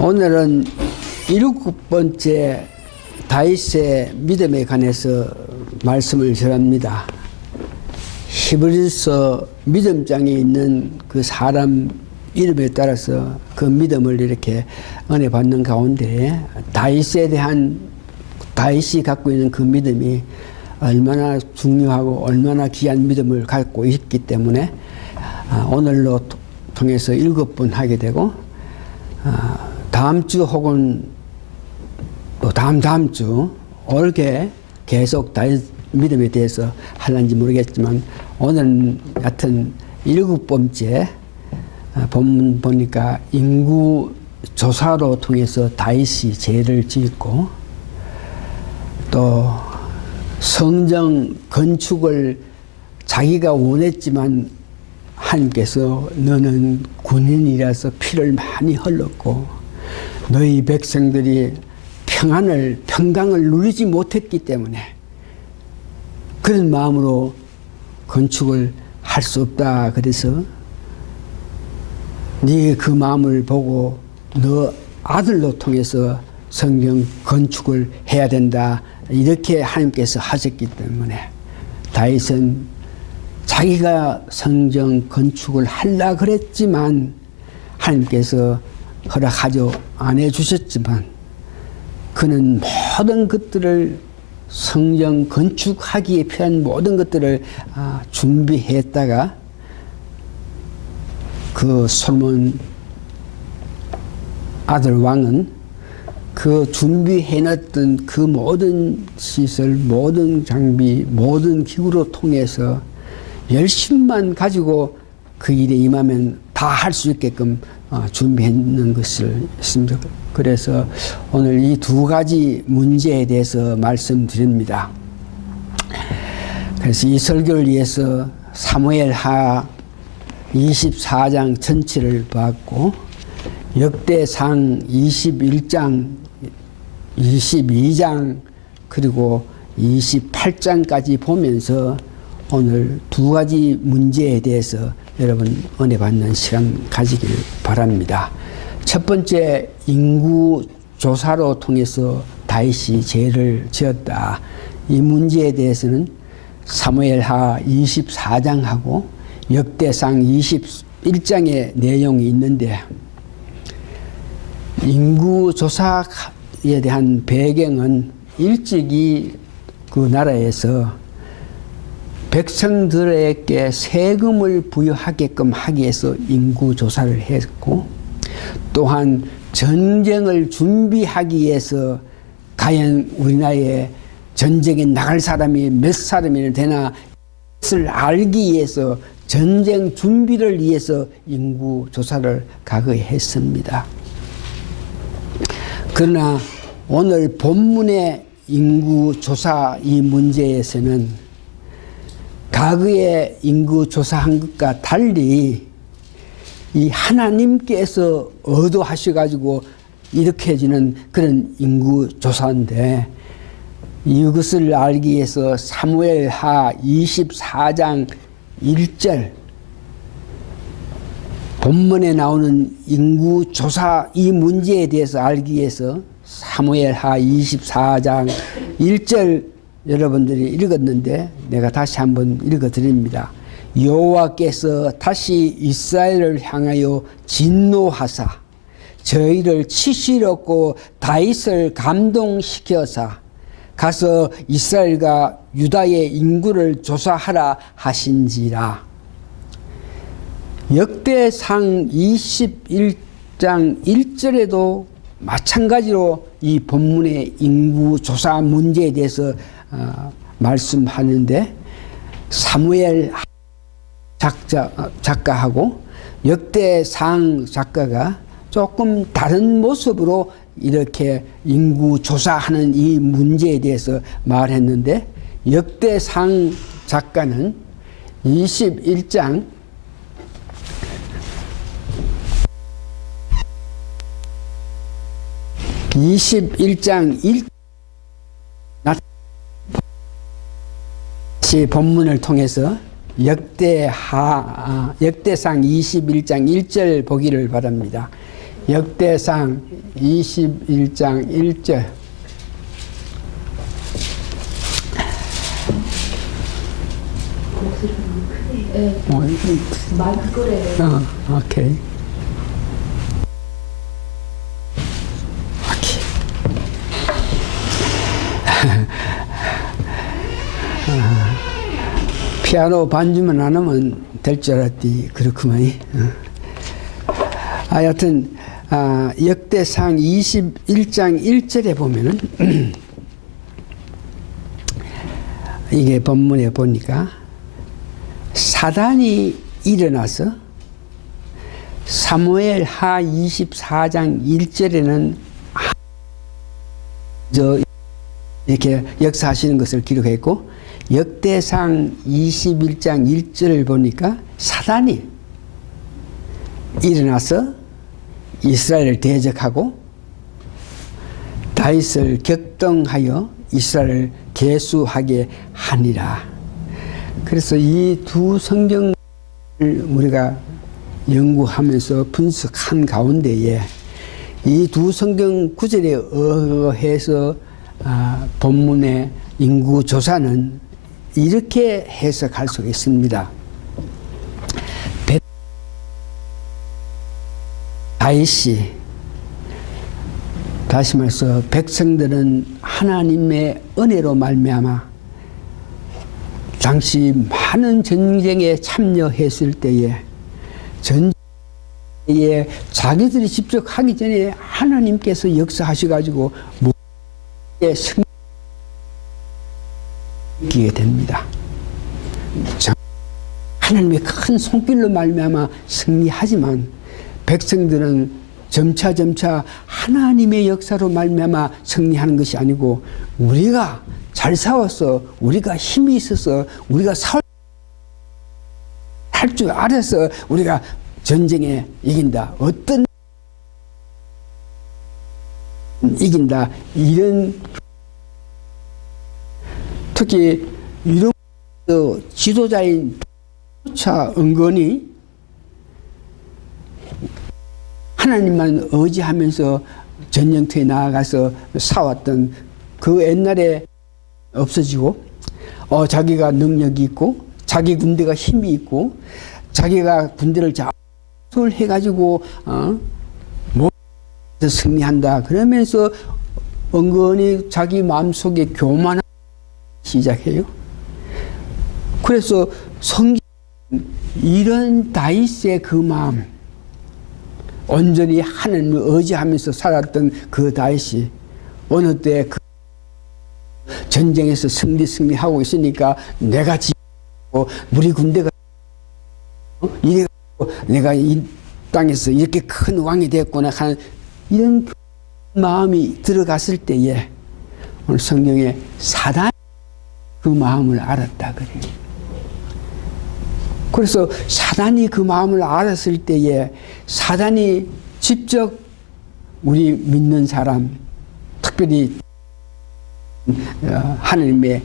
오늘은 7번째 다윗의 믿음에 관해서 말씀을 전합니다. 히브리서 믿음장에 있는 그 사람 이름에 따라서 그 믿음을 이렇게 은혜 받는 가운데 다윗이 갖고 있는 그 믿음이 얼마나 중요하고 얼마나 귀한 믿음을 갖고 있기 때문에 오늘로 통해서 7번 하게 되고 다음 주 혹은 또 다음 주 올게 계속 다윗 믿음에 대해서 할는지 모르겠지만 오늘은 여하튼 7번째 본문 보니까 인구 조사로 통해서 다윗이 죄를 짓고 또 성전 건축을 자기가 원했지만 하나님께서 너는 군인이라서 피를 많이 흘렸고 너희 백성들이 평강을 누리지 못했기 때문에 그런 마음으로 건축을 할 수 없다. 그래서 네 그 마음을 보고 너 아들로 통해서 성경 건축을 해야 된다. 이렇게 하나님께서 하셨기 때문에 다윗은 자기가 성전 건축을 하려 그랬지만 하나님께서 허락하지 안 해주셨지만 그는 모든 것들을 성전 건축하기에 필요한 모든 것들을 준비했다가 그 솔몬 아들 왕은 그 준비해놨던 그 모든 시설, 모든 장비, 모든 기구로 통해서 열심만 가지고 그 일에 임하면 다 할 수 있게끔 준비했는 것을 있습니다. 그래서 오늘 이 두 가지 문제에 대해서 말씀드립니다. 그래서 이 설교를 위해서 사무엘하 24장 전체를 봤고 역대상 21장, 22장 그리고 28장까지 보면서 오늘 두 가지 문제에 대해서 여러분 은혜 받는 시간 가지길 바랍니다. 첫 번째, 인구 조사로 통해서 다윗이 죄를 지었다. 이 문제에 대해서는 사무엘하 24장하고 역대상 21장의 내용이 있는데 인구 조사에 대한 배경은 일찍이 그 나라에서 백성들에게 세금을 부여하게끔 하기 위해서 인구 조사를 했고 또한 전쟁을 준비하기 위해서 과연 우리나라에 전쟁에 나갈 사람이 몇 사람이나 되나 것을 알기 위해서 전쟁 준비를 위해서 인구 조사를 과거에 했습니다. 그러나 오늘 본문의 인구 조사 이 문제에서는 과거에 인구 조사한 것과 달리 이 하나님께서 의도하셔가지고 이렇게 해주는 그런 인구 조사인데 이것을 알기 위해서 사무엘하 24장 1절 본문에 나오는 인구 조사 이 문제에 대해서 알기 위해서 사무엘하 24장 1절 여러분들이 읽었는데 내가 다시 한번 읽어드립니다. 여호와께서 다시 이스라엘을 향하여 진노하사 저희를 치시렸고 다윗을 감동시켜사 가서 이스라엘과 유다의 인구를 조사하라 하신지라. 역대상 21장 1절에도 마찬가지로 이 본문의 인구 조사 문제에 대해서 말씀하는데 사무엘 작가하고 역대상 작가가 조금 다른 모습으로 이렇게 인구 조사하는 이 문제에 대해서 말했는데 역대상 작가는 21장 1 본문을 통해서 역대상 21장 1절 보기를 바랍니다. 역대상 21장 1절. 마이크 끄래요. 오케이. 피아노 반주만 안 하면 될 줄 알았디. 그렇구만. 하여튼 역대상 21장 1절에 보면은 이게 본문에 보니까 사단이 일어나서 사무엘 하 24장 1절에는 이렇게 역사하시는 것을 기록했고, 역대상 21장 1절을 보니까 사단이 일어나서 이스라엘을 대적하고 다윗을 격동하여 이스라엘을 계수하게 하니라. 그래서 이 두 성경을 우리가 연구하면서 분석한 가운데에 이 두 성경 구절에 의해서 본문의 인구조사는 이렇게 해석할 수 있습니다. 다윗이, 다시 말해서 백성들은 하나님의 은혜로 말미암아 당시 많은 전쟁에 참여했을 때에 전쟁에 자기들이 직접 하기 전에 하나님께서 역사하셔가지고 승리하게 됩니다. 하나님의 큰 손길로 말미암아 승리하지만 백성들은 점차 하나님의 역사로 말미암아 승리하는 것이 아니고 우리가 잘 싸워서, 우리가 힘이 있어서, 우리가 할 줄 알아서 우리가 전쟁에 이긴다. 어떤 이긴다. 이런, 특히 이런 지도자인 차 은근히 하나님만 의지하면서 전쟁터에 나아가서 싸웠던 그 옛날에 없어지고, 자기가 능력이 있고, 자기 군대가 힘이 있고, 자기가 군대를 잘 해가지고, 승리한다. 그러면서 은근히 자기 마음속에 교만하기 시작해요. 그래서 성경 이런 다윗의 그 마음, 온전히 하나님을 의지하면서 살았던 그 다윗이 어느 때 그 전쟁에서 승리하고 있으니까 내가 지고 우리 군대가 이래 내가 이 땅에서 이렇게 큰 왕이 됐구나 하는 이런 마음이 들어갔을 때에 오늘 성경에 사단이 그 마음을 알았다 그래요. 그래서 사단이 그 마음을 알았을 때에 사단이 직접 우리 믿는 사람, 특별히 하나님의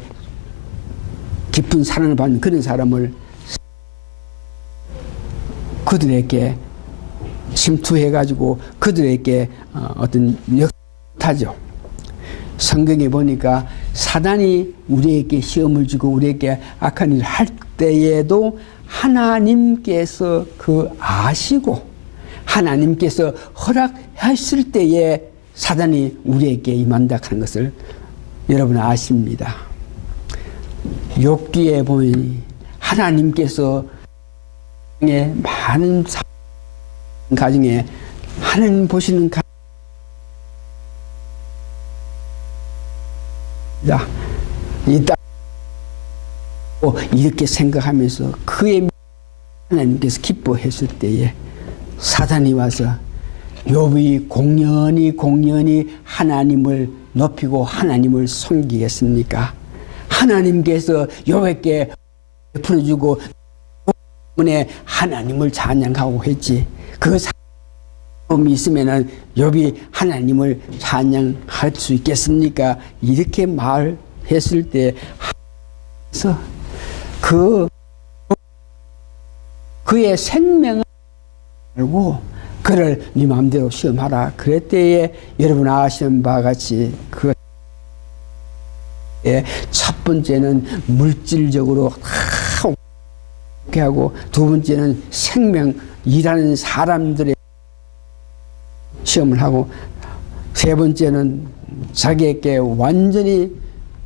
깊은 사랑을 받는 그런 사람을 그들에게 침투해가지고 그들에게 어떤 역하죠. 성경에 보니까 사단이 우리에게 시험을 주고 우리에게 악한 일을 할 때에도 하나님께서 그 아시고 하나님께서 허락했을 때에 사단이 우리에게 임한다 하는 것을 여러분 아십니다. 욥기에 보니 하나님께서 많은 가정에 하나님 보시는 이 땅 이렇게 생각하면서 그의 하나님께서 기뻐했을 때에 사단이 와서 욥이 공연히 하나님을 높이고 하나님을 섬기겠습니까? 하나님께서 욥에게 베풀어주고 때문에 하나님을 찬양하고 했지. 그 사람이 있으면은 욥이 하나님을 찬양할 수 있겠습니까? 이렇게 말했을 때 그의 생명을 알고 그를 네 마음대로 시험하라. 그랬때에 여러분 아시는 바와 같이 그 첫 번째는 물질적으로 다 하고 두 번째는 생명 일하는 사람들의 시험을 하고 세 번째는 자기에게 완전히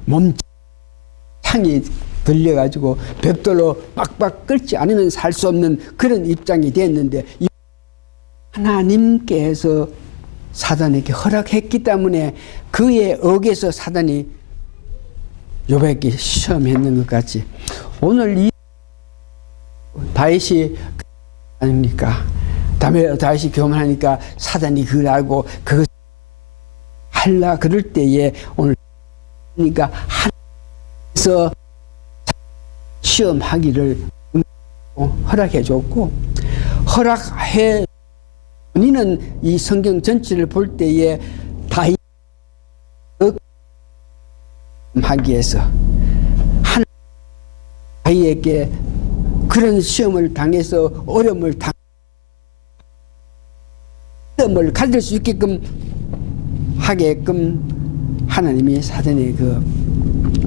몸창이 들려가지고 벽돌로 빡빡 끓지 않으면 살 수 없는 그런 입장이 됐는데 하나님께서 사단에게 허락했기 때문에 그에 어겨서 사단이 욥에게 시험했는 것 같이 오늘 이 다윗이 아닙니까? 다윗이 교만하니까 사단이 그걸 알고 그것 할라 그럴 때에 오늘 그러니까 하나님께서 시험하기를 허락해 줬고 허락해 우리는 이 성경 전체를 볼 때에 다윗 하기 위해서 다윗에게 그런 시험을 당해서 어려움을 어려움을 가질 수 있게끔 하게끔 하나님이 사단의 그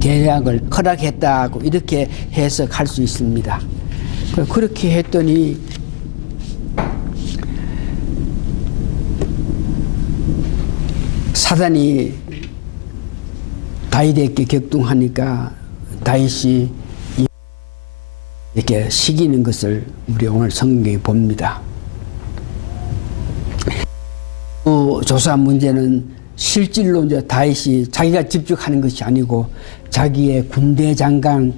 계략을 허락했다고 이렇게 해석할 수 있습니다. 그렇게 했더니 사단이 다윗에게 격동하니까 다윗이 이렇게 시기는 것을 우리 오늘 성경에 봅니다. 조사 문제는 실질로 이제 다윗이 자기가 직접 하는 것이 아니고 자기의 군대 장관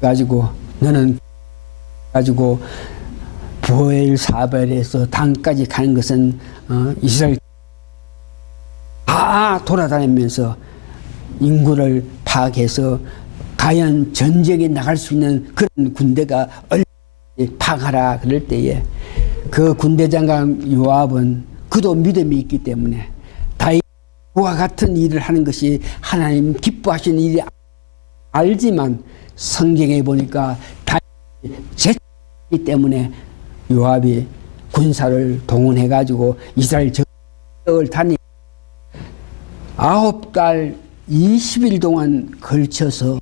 가지고 너는 가지고 보엘 사발에서 단까지 가는 것은 이스라엘 다 돌아다니면서 인구를 파악해서 과연 전쟁에 나갈 수 있는 그런 군대가 얼마나 파악하라 그럴 때에 그 군대 장관 요압은 그도 믿음이 있기 때문에 다윗과 같은 일을 하는 것이 하나님 기뻐하시는 일이 알지만 성경에 보니까 다윗이 제쳤기 때문에 요압이 군사를 동원해 가지고 이스라엘 전역을 다니 9달 20일 동안 걸쳐서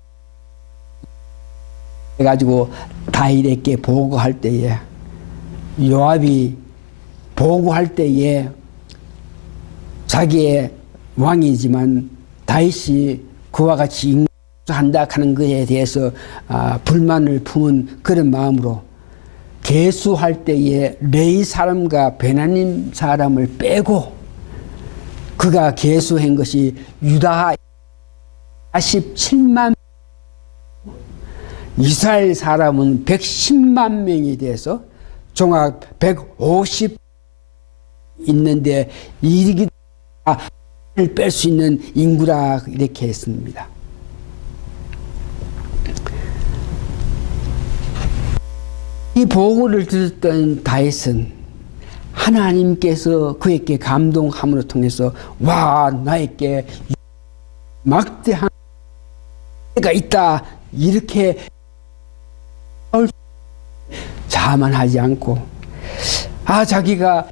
해가지고 다윗에게 보고할 때에 요압이 보고할 때에 자기의 왕이지만 다윗이 그와 같이 인도한다 하는 것에 대해서 불만을 품은 그런 마음으로 계수할 때에 레위 사람과 베냐민 사람을 빼고 그가 계수한 것이 유다 47만 이스라엘 사람은 110만 명이 돼서 종합 150 있는데 이익이 뺄 수 있는 인구라 이렇게 했습니다. 이 보고를 들었던 다윗은 하나님께서 그에게 감동함으로 통해서 와 나에게 막대한 때가 있다 이렇게 자만하지 않고 자기가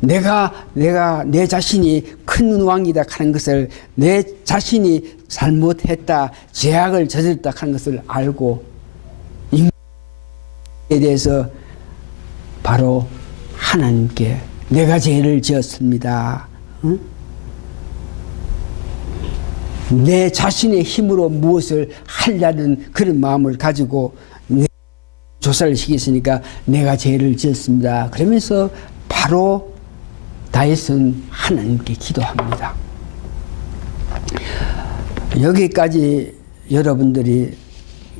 내가 내 자신이 큰 왕이다 하는 것을 내 자신이 잘못했다 죄악을 저질렀다 하는 것을 알고 인간에 대해서 바로 하나님께 내가 죄를 지었습니다. 응? 내 자신의 힘으로 무엇을 하려는 그런 마음을 가지고 조사를 시켰으니까 내가 죄를 지었습니다. 그러면서 바로 다윗은 하나님께 기도합니다. 여기까지 여러분들이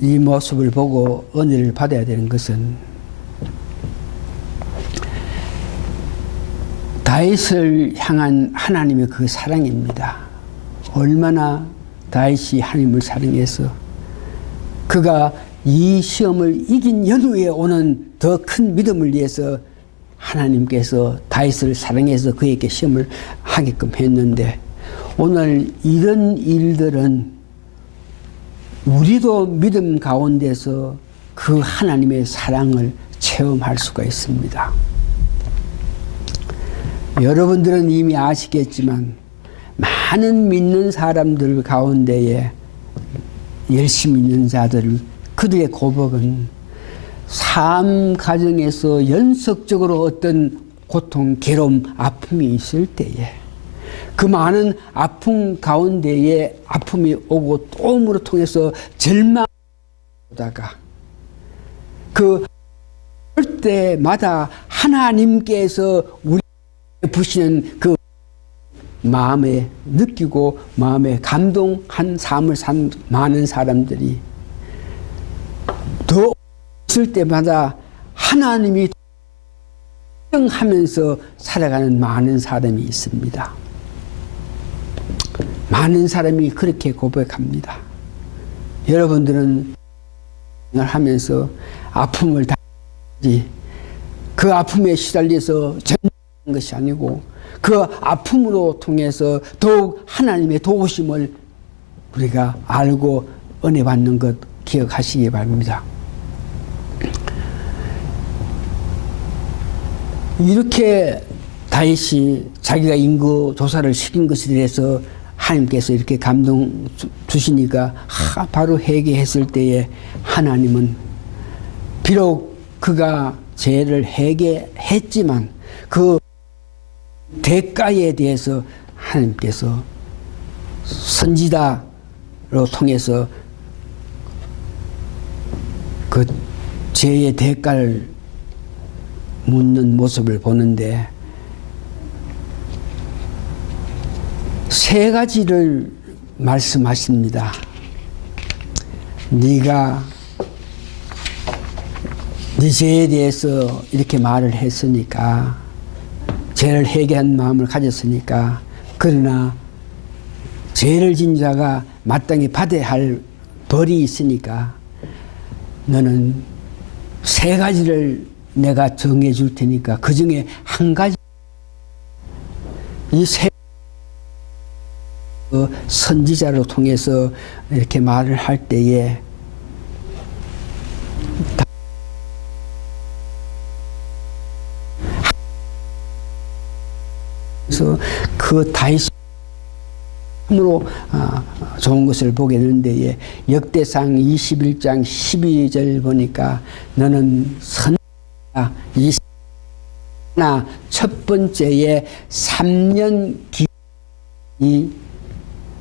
이 모습을 보고 은혜를 받아야 되는 것은 다윗을 향한 하나님의 그 사랑입니다. 얼마나 다윗이 하나님을 사랑해서 그가 이 시험을 이긴 연후에 오는 더 큰 믿음을 위해서 하나님께서 다윗을 사랑해서 그에게 시험을 하게끔 했는데 오늘 이런 일들은 우리도 믿음 가운데서 그 하나님의 사랑을 체험할 수가 있습니다. 여러분들은 이미 아시겠지만 많은 믿는 사람들 가운데에 열심히 있는 자들, 그들의 고백은 삶 과정에서 연속적으로 어떤 고통, 괴로움, 아픔이 있을 때에 그 많은 아픔 가운데에 아픔이 오고 또 음으로 통해서 절망하다가 그 올 때마다 하나님께서 우리 부시는 그 마음에 느끼고 마음에 감동한 삶을 산 많은 사람들이 더 있을 때마다 하나님이 하면서 살아가는 많은 사람이 있습니다. 많은 사람이 그렇게 고백합니다. 여러분들은 하면서 아픔을 당하지 그 아픔에 시달려서 전하는 것이 아니고 그 아픔으로 통해서 더욱 하나님의 도우심을 우리가 알고 은혜 받는 것 기억하시기 바랍니다. 이렇게 다윗이 자기가 인구 조사를 시킨 것에 대해서 하나님께서 이렇게 감동 주시니까 바로 회개했을 때에 하나님은 비록 그가 죄를 회개했지만 그 대가에 대해서 하나님께서 선지자로 통해서 그 죄의 대가를 묻는 모습을 보는데 세 가지를 말씀하십니다. 네가 네 죄에 대해서 이렇게 말을 했으니까 죄를 회개한 마음을 가졌으니까 그러나 죄를 진 자가 마땅히 받아야 할 벌이 있으니까 너는 세 가지를 내가 정해 줄 테니까 그 중에 한 가지 이 세 선지자로 통해서 이렇게 말을 할 때에 그래서 그 다윗으로 좋은 것을 보게 되는데 역대상 21장 12절 보니까 너는 선지자 하나 첫 번째에 3년 기간이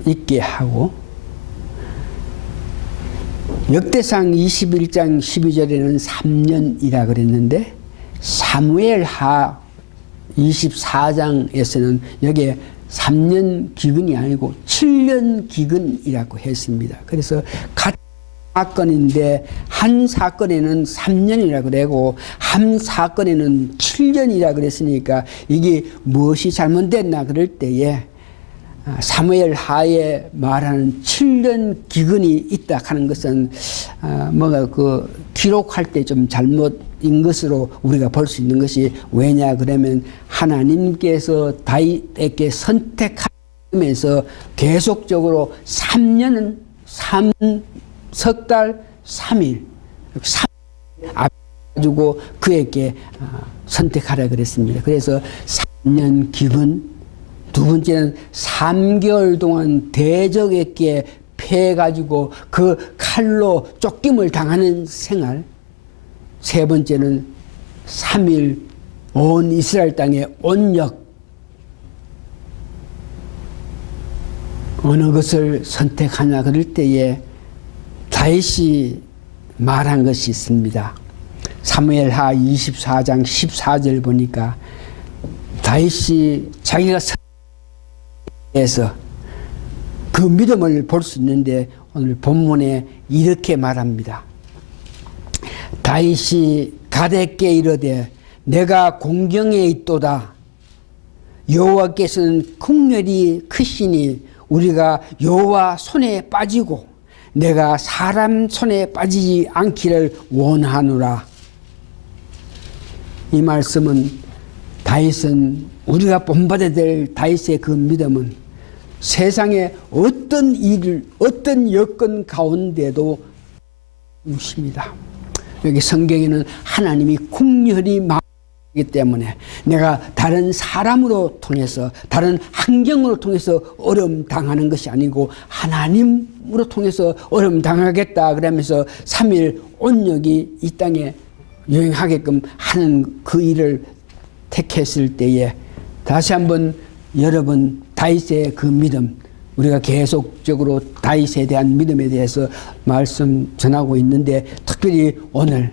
있게 하고 역대상 21장 12절에는 3년이라 그랬는데 사무엘하 24장에서는 여기에 3년 기근이 아니고 7년 기근이라고 했습니다. 그래서 같은 사건인데 한 사건에는 3년이라 그러고 한 사건에는 7년이라 그랬으니까 이게 무엇이 잘못됐나 그럴 때에 사무엘 하에 말하는 7년 기근이 있다 하는 것은 뭔가 그 기록할 때 좀 잘못인 것으로 우리가 볼 수 있는 것이 왜냐 그러면 하나님께서 다윗에게 선택하면서 계속적으로 3년은 석 달 3일 가지고 그에게 선택하라 그랬습니다. 그래서 3년 기근 두 번째는 3개월 동안 대적에게 패해가지고 그 칼로 쫓김을 당하는 생활. 세 번째는 3일 온 이스라엘 땅의 온역. 어느 것을 선택하냐 그럴 때에 다윗이 말한 것이 있습니다. 사무엘하 24장 14절 보니까 다윗이 자기가 에서 그 믿음을 볼 수 있는데 오늘 본문에 이렇게 말합니다. 다윗이 가댓게 이르되 내가 공경에 있도다. 여호와께서는 긍휼이 크시니 우리가 여호와 손에 빠지고 내가 사람 손에 빠지지 않기를 원하노라. 이 말씀은 다윗은 우리가 본받아야 될 다윗의 그 믿음은 세상에 어떤 일을 어떤 여건 가운데도 무십니다. 여기 성경에는 하나님이 궁혈이 마음이기 때문에 내가 다른 사람으로 통해서 다른 환경으로 통해서 어려움 당하는 것이 아니고 하나님으로 통해서 어려움 당하겠다 그러면서 3일 온역이 이 땅에 여행하게끔 하는 그 일을 택했을 때에 다시 한번 여러분 다윗의 그 믿음, 우리가 계속적으로 다윗에 대한 믿음에 대해서 말씀 전하고 있는데 특별히 오늘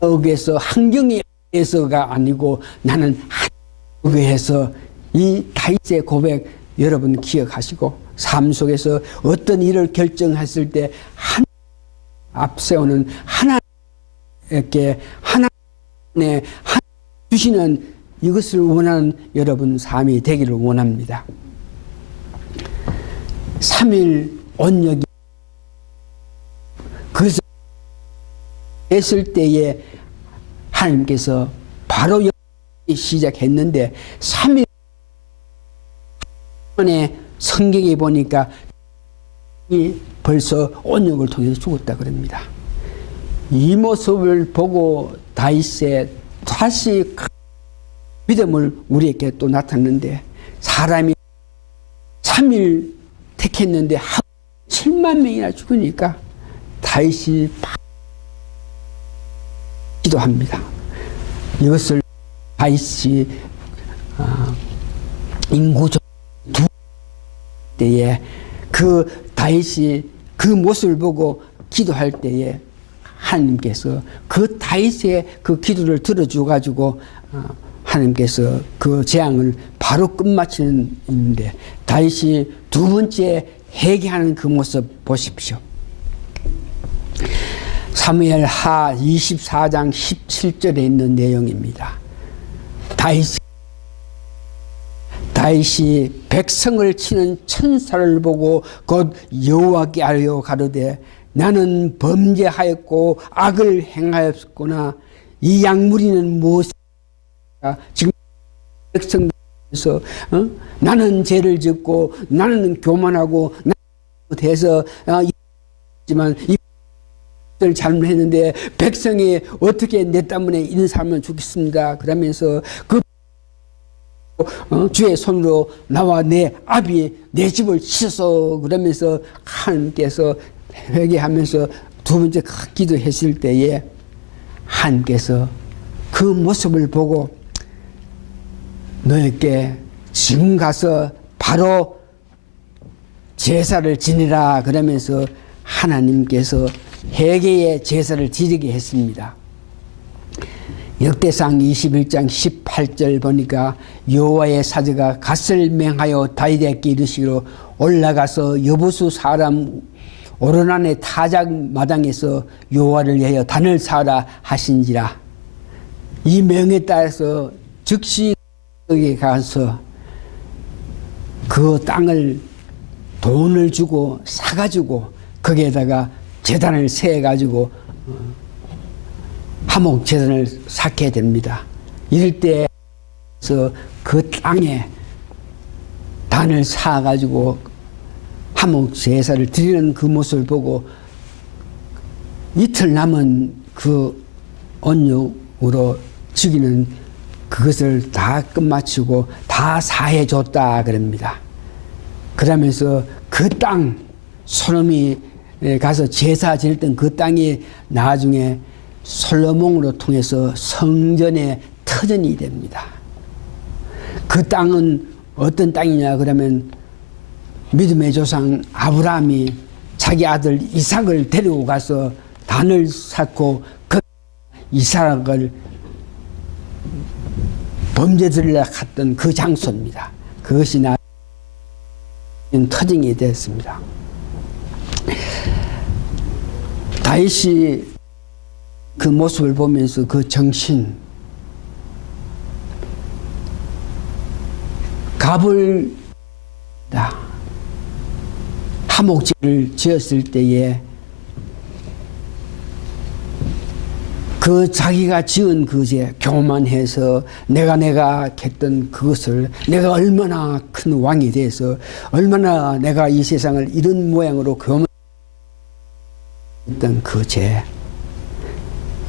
사역에서 환경에 의해서가 아니고 나는 하나님에 의해서 이 다윗의 고백 여러분 기억하시고 삶 속에서 어떤 일을 결정했을 때 하나님 앞세우는 하나님께 하나님의 주시는 이것을 원하는 여러분 삶이 되기를 원합니다. 3일 온역이 그것을 했을 때에 하나님께서 바로 시작했는데 3일 만에 성경에 보니까 벌써 온역을 통해서 죽었다 그럽니다. 이 모습을 보고 다윗의 다시 믿음을 우리에게 또 나타났는데 사람이 3일 택했는데 7만 명이나 죽으니까 다윗이 기도합니다. 이것을 다윗이 인구적 두 때에 그 다윗이 그 모습을 보고 기도할 때에 하나님께서 그 다윗의 그 기도를 들어주 가지고 하나님께서 그 재앙을 바로 끝마치는 있는데 다윗이 두 번째 회개하는 그 모습 보십시오. 사무엘하 24장 17절에 있는 내용입니다. 다윗이 백성을 치는 천사를 보고 곧 여호와께 알려 가로되 나는 범죄하였고 악을 행하였구나. 이 약물이는 무엇이까? 지금 백성에서 나는 죄를 짓고 나는 교만하고 나는 있지만 이를 잘못했는데 백성이 어떻게 내 때문에 이런 사람은 죽겠습니다. 그러면서 그 주의 손으로 나와 내 아비 내 집을 치소서 그러면서 하나님께서 회개하면서 두 번째 기도했을 때에 하나님께서 그 모습을 보고 너에게 지금 가서 바로 제사를 지내라 그러면서 하나님께서 회개의 제사를 지르게 했습니다. 역대상 21장 18절 보니까 여호와의 사자가 갓을 맹하여 다윗에게 이르시기로 올라가서 여보수 사람 오르난의 타작 마당에서 여호와를 위하여 단을 쌓으라 하신지라. 이 명에 따라서 즉시 거기에 가서 그 땅을 돈을 주고 사가지고 거기에다가 제단을 세워가지고 화목 제단을 쌓게 됩니다. 이럴 때에서 그 땅에 단을 쌓아가지고 화목 제사를 드리는 그 모습을 보고 이틀 남은 그 언육으로 죽이는 그것을 다 끝마치고 다 사해 줬다 그럽니다. 그러면서 그 땅 솔로몬이 가서 제사 지냈던 그 땅이 나중에 솔로몬으로 통해서 성전의 터전이 됩니다. 그 땅은 어떤 땅이냐 그러면 믿음의 조상 아브라함이 자기 아들 이삭을 데리고 가서 단을 쌓고 그 이삭을 범죄들을 갔던 그 장소입니다. 그것이 나중에 터전이 됐습니다. 다윗이 그 모습을 보면서 그 정신 갑을 화목제를 지었을 때에 그 자기가 지은 그 죄 교만해서 내가 했던 그것을 내가 얼마나 큰 왕이 돼서 얼마나 내가 이 세상을 이런 모양으로 교만했던 그 죄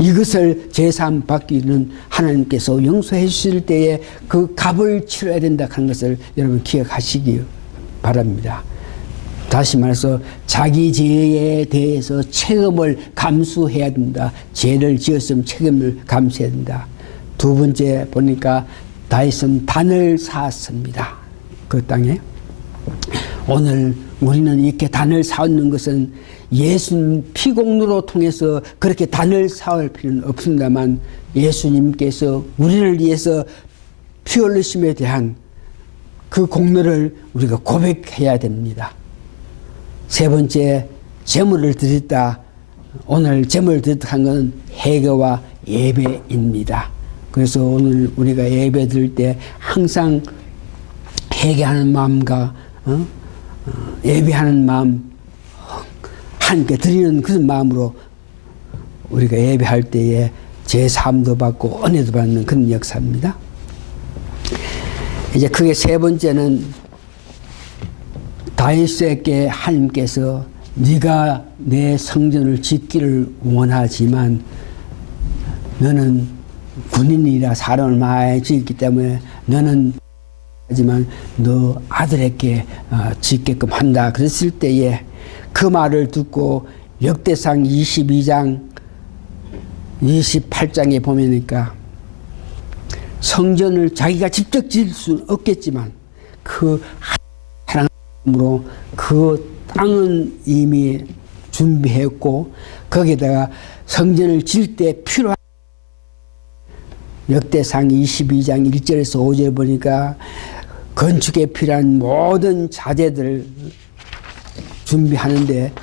이것을 제사함 받기는 하나님께서 용서해 주실 때에 그 값을 치러야 된다 하는 것을 여러분 기억하시기 바랍니다. 다시 말해서 자기 죄에 대해서 책임을 감수해야 된다. 죄를 지었으면 책임을 감수해야 된다. 두 번째 보니까 다윗은 단을 쌓았습니다. 그 땅에. 오늘 우리는 이렇게 단을 쌓는 것은 예수님 피공로로 통해서 그렇게 단을 쌓을 필요는 없습니다만 예수님께서 우리를 위해서 피 흘리심에 대한 그 공로를 우리가 고백해야 됩니다. 세 번째, 제물을 드렸다. 오늘 제물을 드렸다 한 것은 회개와 예배입니다. 그래서 오늘 우리가 예배 드릴 때 항상 회개하는 마음과 예배하는 마음, 하나님께 드리는 그런 마음으로 우리가 예배할 때에 제사함도 받고 은혜도 받는 그런 역사입니다. 이제 그게 세 번째는 다윗에게 하나님께서 네가 내 성전을 짓기를 원하지만 너는 군인이라 사람을 많이 짓기 때문에 너는 하지만 너 아들에게 짓게끔 한다. 그랬을 때에 그 말을 듣고 역대상 22장 28장에 보면니까 성전을 자기가 직접 지을 수는 없겠지만 그 사랑으로 그 땅은 이미 준비했고 거기에다가 성전을 지을 때 필요한 역대상 22장 1절에서 5절 보니까 건축에 필요한 모든 자재들을 준비하는데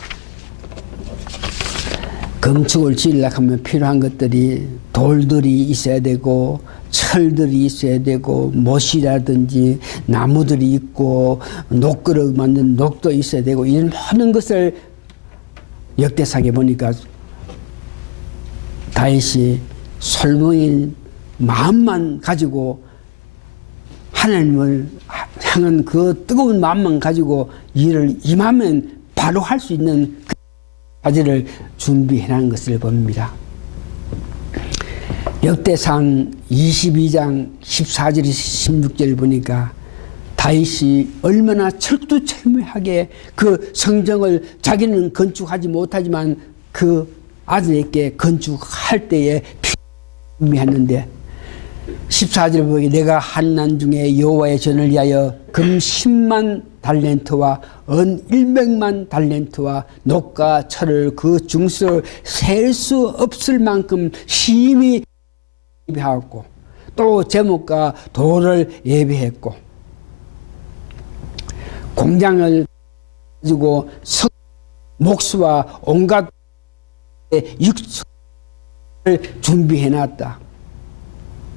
건축을 지으려고 하면 필요한 것들이 돌들이 있어야 되고 철들이 있어야 되고 못이라든지 나무들이 있고 녹그릇 만든 녹도 있어야 되고 이런 모든 것을 역대상에 보니까 다윗이 솔로몬인 마음만 가지고 하나님을 향한 그 뜨거운 마음만 가지고 일을 임하면 바로 할 수 있는 그 자질을 준비해놓은 것을 봅니다. 역대상 22장 14절에서 16절 보니까 다윗이 얼마나 철두철미하게 그 성전을 자기는 건축하지 못하지만 그 아들에게 건축할 때에 준비했는데 14절 보기 내가 한 난 중에 여호와의 전을 위하여 금 10만 달란트와 은 100만 달란트와 녹과 철을 그 중수를 셀 수 없을 만큼 심히 예배하였고 또 제목과 돌을 예배했고 공장을 가지고 목수와 온갖 육수를 준비해놨다.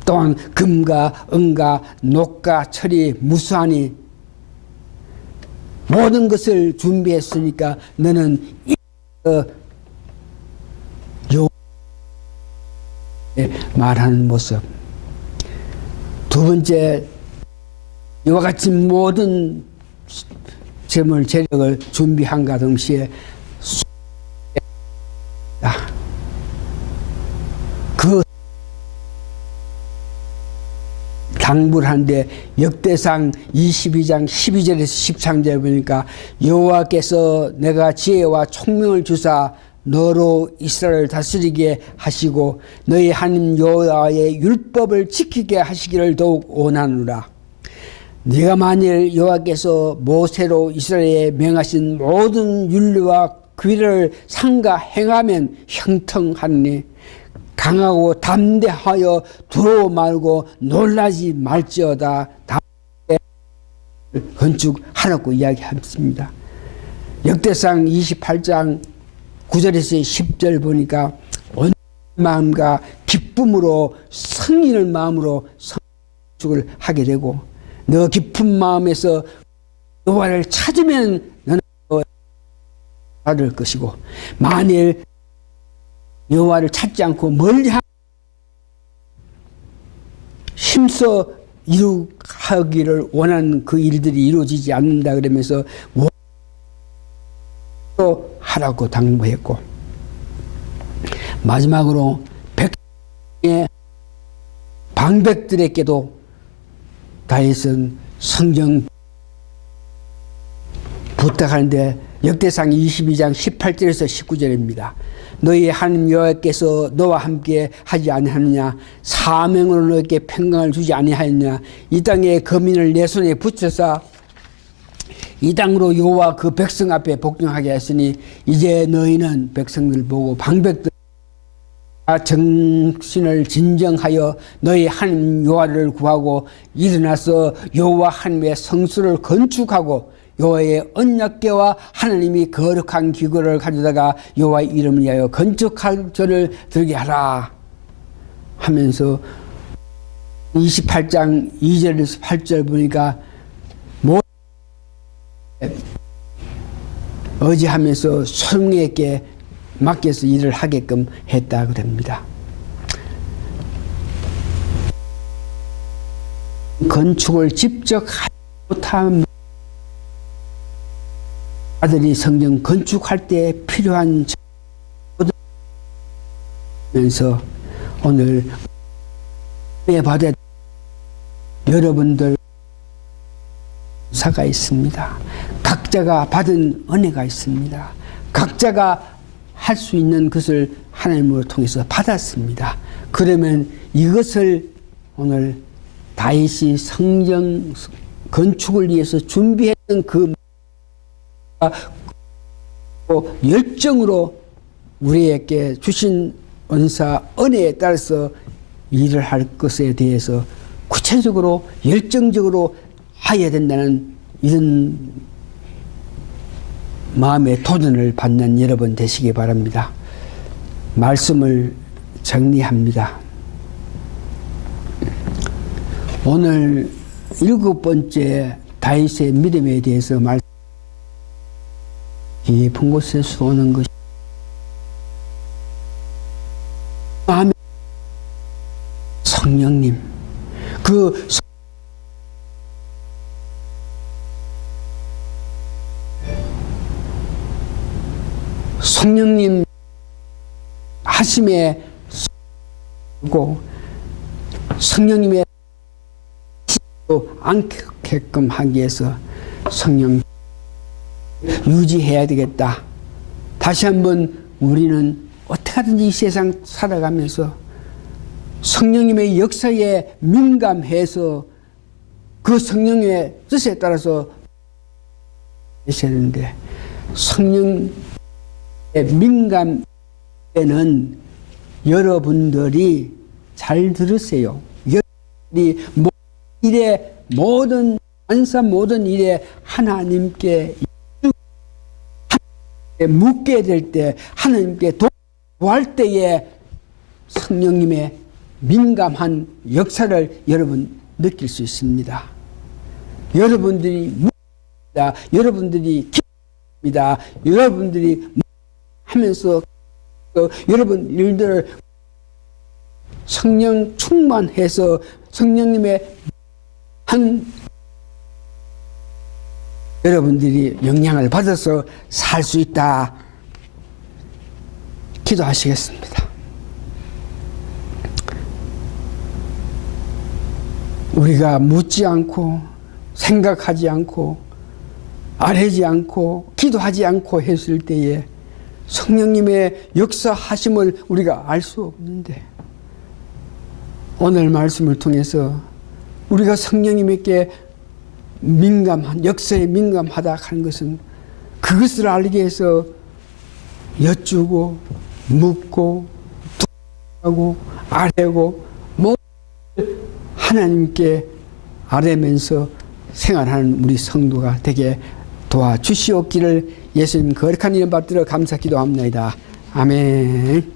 또한 금과 은과 녹과 철이 무수하니 모든 것을 준비했으니까 너는 말하는 모습. 두 번째, 이와 같이 모든 재물 재력을 준비한과 동시에 그 당부를 하는데 역대상 22장 12절에서 13절 보니까 여호와께서 내가 지혜와 총명을 주사 너로 이스라엘을 다스리게 하시고 너희 하나님 여호와의 율법을 지키게 하시기를 더욱 원하노라. 네가 만일 여호와께서 모세로 이스라엘에 명하신 모든 윤례와 규례를 삼가 행하면 형통하니 강하고 담대하여 두려워 말고 놀라지 말지어다. 건축하라고 이야기했습니다. 역대상 28장 9절에서 10절 보니까 온 마음과 기쁨으로 성인의 마음으로 건축을 하게 되고 너 깊은 마음에서 여호와를 찾으면 너는 받을 것이고 만일 여호와를 찾지 않고 멀리 힘써 이루기를 원하는 그 일들이 이루어지지 않는다 그러면서 하라고 당부했고 마지막으로 방백들에게도 다윗은 성경 부탁하는데 역대상 22장 18절에서 19절입니다. 너희 하나님 여호와께서 너와 함께 하지 아니하느냐? 사명으로 너에게 평강을 주지 아니하였느냐? 이 땅의 거민을 내 손에 붙여서 이 땅으로 여호와 그 백성 앞에 복종하게 했으니 이제 너희는 백성들 보고 방백들 정신을 진정하여 너희 하나님 여호와를 구하고 일어나서 여호와 하나님의 성수를 건축하고 여호와의 언약궤와 하나님이 거룩한 기구를 가져다가 여호와의 이름을 위하여 건축할 절을 들게 하라 하면서 28장 2절에서 8절 보니까 의지하면서 솔무에게 맡겨서 일을 하게끔 했다 그럽니다. 건축을 직접 하지 못한 아들이 성경 건축할 때 필요한 면서 오늘 받아 여러분들 사가 있습니다. 각자가 받은 은혜가 있습니다. 각자가 할 수 있는 것을 하나님으로 통해서 받았습니다. 그러면 이것을 오늘 다윗이 성전 건축을 위해서 준비했던 그 열정으로 우리에게 주신 은사 은혜에 따라서 일을 할 것에 대해서 구체적으로 열정적으로 해야 된다는 이런 마음의 도전을 받는 여러분 되시기 바랍니다. 말씀을 정리합니다. 오늘 7번째 다윗의 믿음에 대해서 깊은 곳에서 오는 것이 마음의 성령님 그 성령님 하심에 고 성령님의 않게끔 하기 위해서 성령 유지해야 되겠다. 다시 한번 우리는 어떻게 하든지 이 세상 살아가면서 성령님의 역사에 민감해서 그 성령의 뜻에 따라서 있어야 되는데 성령의 민감에는 여러분들이 잘 들으세요. 여러분들이 모든 일에 하나님께 묻게 될 때 하나님께 도할 때에 성령님의 민감한 역사를 여러분 느낄 수 있습니다. 여러분들이 묻습니다. 여러분들이 기도합니다. 여러분들이 하면서 여러분 일들을 성령 충만해서 성령님의 한 여러분들이 영향을 받아서 살 수 있다. 기도하시겠습니다. 우리가 묻지 않고 생각하지 않고 아뢰지 않고 기도하지 않고 했을 때에 성령님의 역사하심을 우리가 알 수 없는데 오늘 말씀을 통해서 우리가 성령님께 민감한 역사에 민감하다 하는 것은 그것을 알기 위해서 여쭈고 묻고 하고 아뢰고 모든 하나님께 아뢰면서 생활하는 우리 성도가 되게 도와주시옵기를 예수님 거룩한 이름 받들어 감사 기도합니다. 아멘.